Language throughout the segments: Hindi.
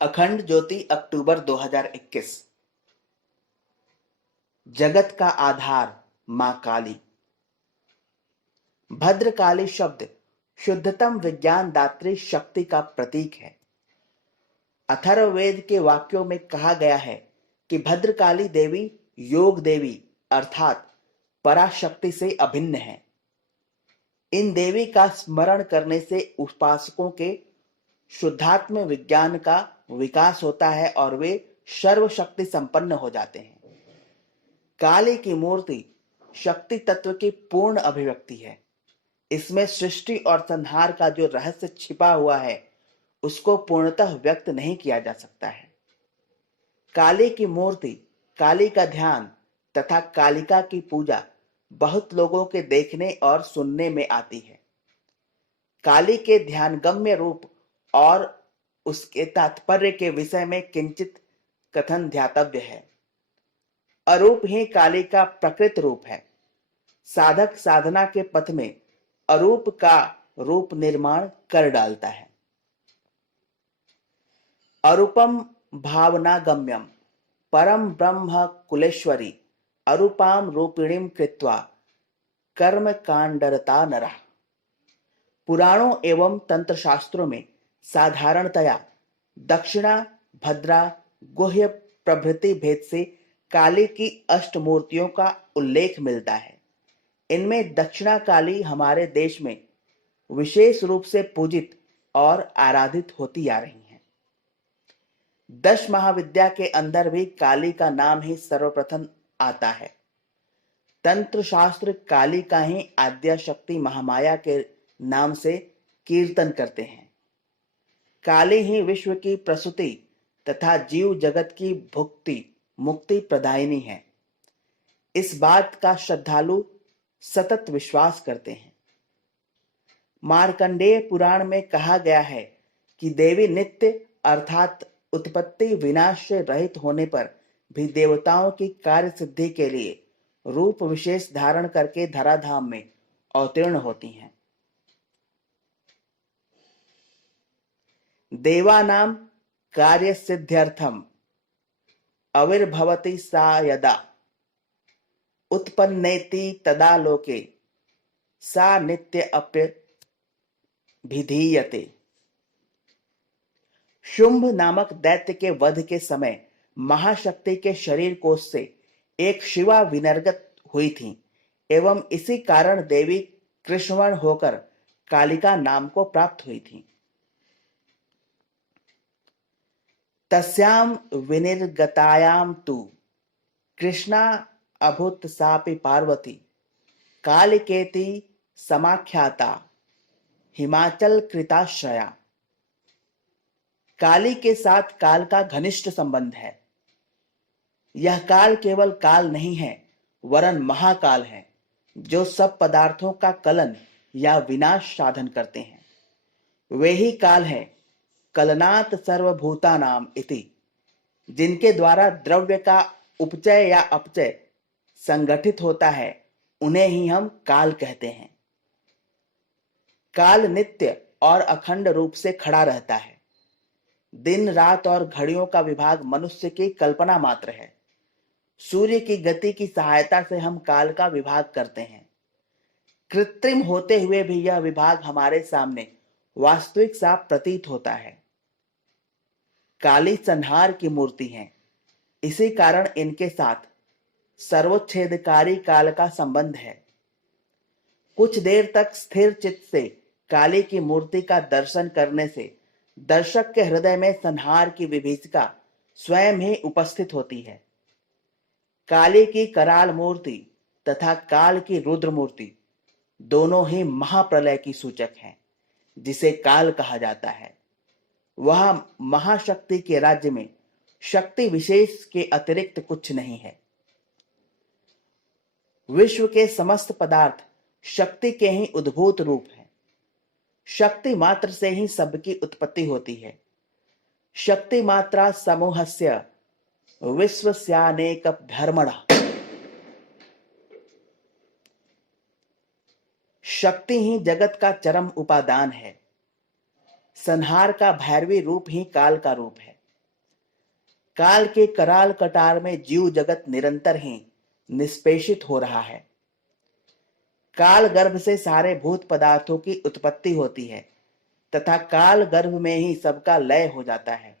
अखंड ज्योति अक्टूबर 2021। जगत का आधार मां काली। भद्रकाली शब्द शुद्धतम विज्ञान दात्री शक्ति का प्रतीक है। अथर्ववेद के वाक्यों में कहा गया है कि भद्रकाली देवी योग देवी अर्थात पराशक्ति से अभिन्न है। इन देवी का स्मरण करने से उपासकों के शुद्धात्म विज्ञान का विकास होता है और वे सर्वशक्ति संपन्न हो जाते हैं। काली की मूर्ति शक्ति तत्व की पूर्ण अभिव्यक्ति है। इसमें सृष्टि और संहार का जो रहस्य छिपा हुआ है उसको पूर्णतः व्यक्त नहीं किया जा सकता है। काली की मूर्ति, काली का ध्यान तथा कालिका की पूजा बहुत लोगों के देखने और सुनने में आती है। काली के ध्यानगम्य रूप और उसके तात्पर्य के विषय में किंचित कथन ध्यातव्य है। अरूप ही काली का प्रकृत रूप है। साधक साधना के पथ में अरूप का रूप निर्माण कर डालता है। अरूपम भावनागम्यम परम ब्रह्म कुलेश्वरी अरूपाम रूपिणीम कृत्वा कर्म कांडरता नरः। पुराणों एवं तंत्र शास्त्रों में साधारणतया दक्षिणा, भद्रा, गुह्य प्रभृति भेद से काली की अष्टमूर्तियों का उल्लेख मिलता है। इनमें दक्षिणा काली हमारे देश में विशेष रूप से पूजित और आराधित होती आ रही हैं। 10 महाविद्या के अंदर भी काली का नाम ही सर्वप्रथम आता है। तंत्र शास्त्र काली का ही आद्या शक्ति महामाया के नाम से कीर्तन करते हैं। काली ही विश्व की प्रसूति तथा जीव जगत की भुक्ति मुक्ति प्रदायिनी है। इस बात का श्रद्धालु सतत विश्वास करते हैं। मार्कंडेय पुराण में कहा गया है कि देवी नित्य अर्थात उत्पत्ति विनाश से रहित होने पर भी देवताओं की कार्य सिद्धि के लिए रूप विशेष धारण करके धराधाम में अवतीर्ण होती हैं। देवानां कार्य सिद्ध्यर्थम आविर्भवति सा यदा उत्पन्नेति तदा लोके सा नित्य अप्यभिधीयते। शुंभ नामक दैत्य के वध के समय महाशक्ति के शरीर कोश से एक शिवा विनिर्गत हुई थी एवं इसी कारण देवी कृष्णवर्ण होकर कालिका नाम को प्राप्त हुई थी। तस्याम विनिर्गतायाम तु कृष्णा अभूत सापि पार्वती कालिकेति समाख्याता हिमाचल कृताश्रया। काली के साथ काल का घनिष्ठ संबंध है। यह काल केवल काल नहीं है वरन महाकाल है जो सब पदार्थों का कलन या विनाश साधन करते हैं। वे ही काल है कलनात् सर्वभूतानाम इति, जिनके द्वारा द्रव्य का उपचय या अपचय संगठित होता है उन्हें ही हम काल कहते हैं। काल नित्य और अखंड रूप से खड़ा रहता है। दिन रात और घड़ियों का विभाग मनुष्य की कल्पना मात्र है। सूर्य की गति की सहायता से हम काल का विभाग करते हैं। कृत्रिम होते हुए भी यह विभाग हमारे सामने वास्तविक सा प्रतीत होता है। काली संहार की मूर्ति है, इसी कारण इनके साथ सर्वच्छेदकारी काल का संबंध है। कुछ देर तक स्थिर चित्त से काली की मूर्ति का दर्शन करने से दर्शक के हृदय में संहार की विभीषिका स्वयं ही उपस्थित होती है। काली की कराल मूर्ति तथा काल की रुद्र मूर्ति दोनों ही महाप्रलय की सूचक हैं, जिसे काल कहा जाता है। वह महाशक्ति के राज्य में शक्ति विशेष के अतिरिक्त कुछ नहीं है। विश्व के समस्त पदार्थ शक्ति के ही उद्भूत रूप हैं। शक्ति मात्र से ही सबकी उत्पत्ति होती है। शक्ति मात्रा समूहस्य विश्वस्यानेक धर्मणः। शक्ति ही जगत का चरम उपादान है। संहार का भैरवी रूप ही काल का रूप है। काल के कराल कटार में जीव जगत निरंतर ही निष्पेषित हो रहा है। काल गर्भ से सारे भूत पदार्थों की उत्पत्ति होती है तथा काल गर्भ में ही सबका लय हो जाता है।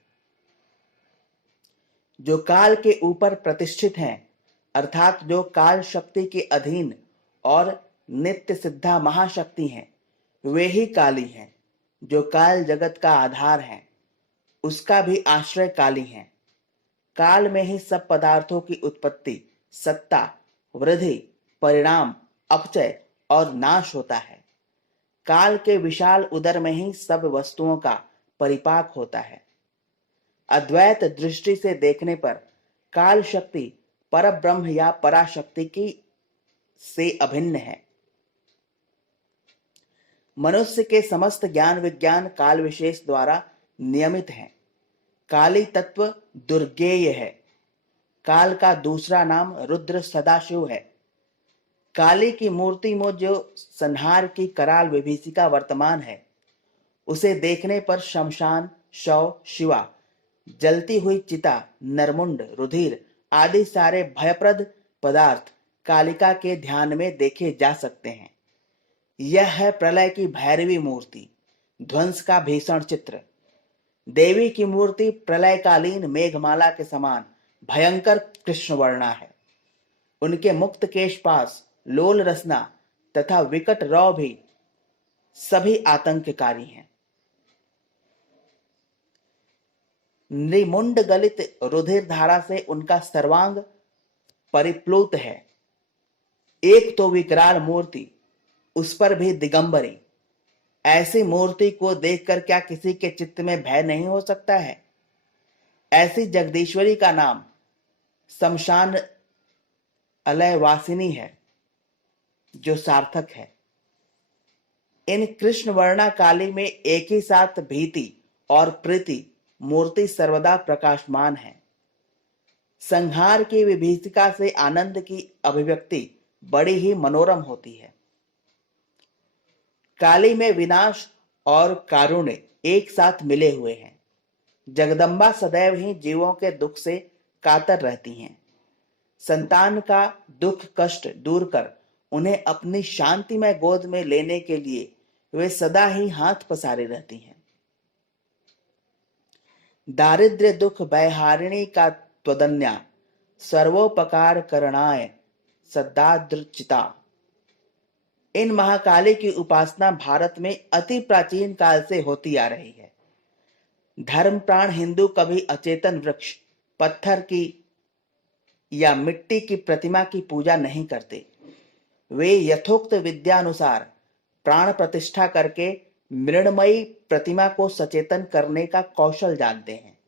जो काल के ऊपर प्रतिष्ठित हैं, अर्थात जो काल शक्ति के अधीन और नित्य सिद्धा महाशक्ति हैं, वे ही काली हैं। जो काल जगत का आधार है, उसका भी आश्रय काली है। काल में ही सब पदार्थों की उत्पत्ति, सत्ता, वृद्धि, परिणाम, अपचय और नाश होता है। काल के विशाल उदर में ही सब वस्तुओं का परिपाक होता है। अद्वैत दृष्टि से देखने पर काल शक्ति परब्रह्म या पराशक्ति की से अभिन्न है। मनुष्य के समस्त ज्ञान विज्ञान काल विशेष द्वारा नियमित हैं। काली तत्व दुर्गेय है। काल का दूसरा नाम रुद्र सदाशिव है। काली की मूर्ति में जो संहार की कराल विभीषिका वर्तमान है, उसे देखने पर शमशान, शव, शिवा, जलती हुई चिता, नरमुंड, रुधिर आदि सारे भयप्रद पदार्थ कालिका के ध्यान में देखे जा सकते हैं। यह है प्रलय की भैरवी मूर्ति, ध्वंस का भीषण चित्र। देवी की मूर्ति प्रलयकालीन मेघमाला के समान भयंकर कृष्णवर्णा है। उनके मुक्त केश पास, लोल रसना तथा विकट रौ भी सभी आतंककारी हैं। निमुंड गलित रुधिर धारा से उनका सर्वांग परिप्लुत है। एक तो विकराल मूर्ति, उस पर भी दिगंबरी। ऐसी मूर्ति को देखकर क्या किसी के चित्त में भय नहीं हो सकता है? ऐसी जगदीश्वरी का नाम शमशान अलयवासिनी है, जो सार्थक है। इन कृष्ण वर्णा काली में एक ही साथ भीति और प्रीति मूर्ति सर्वदा प्रकाशमान है। संहार की विभीषिका से आनंद की अभिव्यक्ति बड़ी ही मनोरम होती है। काली में विनाश और कारुण्य एक साथ मिले हुए हैं। जगदम्बा सदैव ही जीवों के दुख से कातर रहती हैं। संतान का दुख कष्ट दूर कर उन्हें अपनी शांतिमय गोद में लेने के लिए वे सदा ही हाथ पसारे रहती हैं। दारिद्र्य दुख बैहारिणी का त्वदन्या, सर्वोपकार करणाय सदाद्रचिता। इन महाकाली की उपासना भारत में अति प्राचीन काल से होती आ रही है। धर्मप्राण हिंदू कभी अचेतन वृक्ष, पत्थर की या मिट्टी की प्रतिमा की पूजा नहीं करते। वे यथोक्त विद्यानुसार प्राण प्रतिष्ठा करके मृण्मयी प्रतिमा को सचेतन करने का कौशल जानते हैं।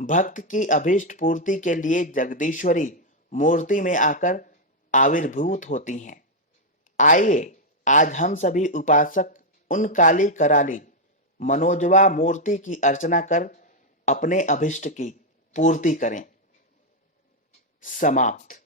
भक्त की अभीष्ट पूर्ति के लिए जगदीश्वरी मूर्ति में आकर आविर्भूत होती हैं। आइए आज हम सभी उपासक उन काली कराली मनोजवा मूर्ति की अर्चना कर अपने अभिष्ट की पूर्ति करें। समाप्त।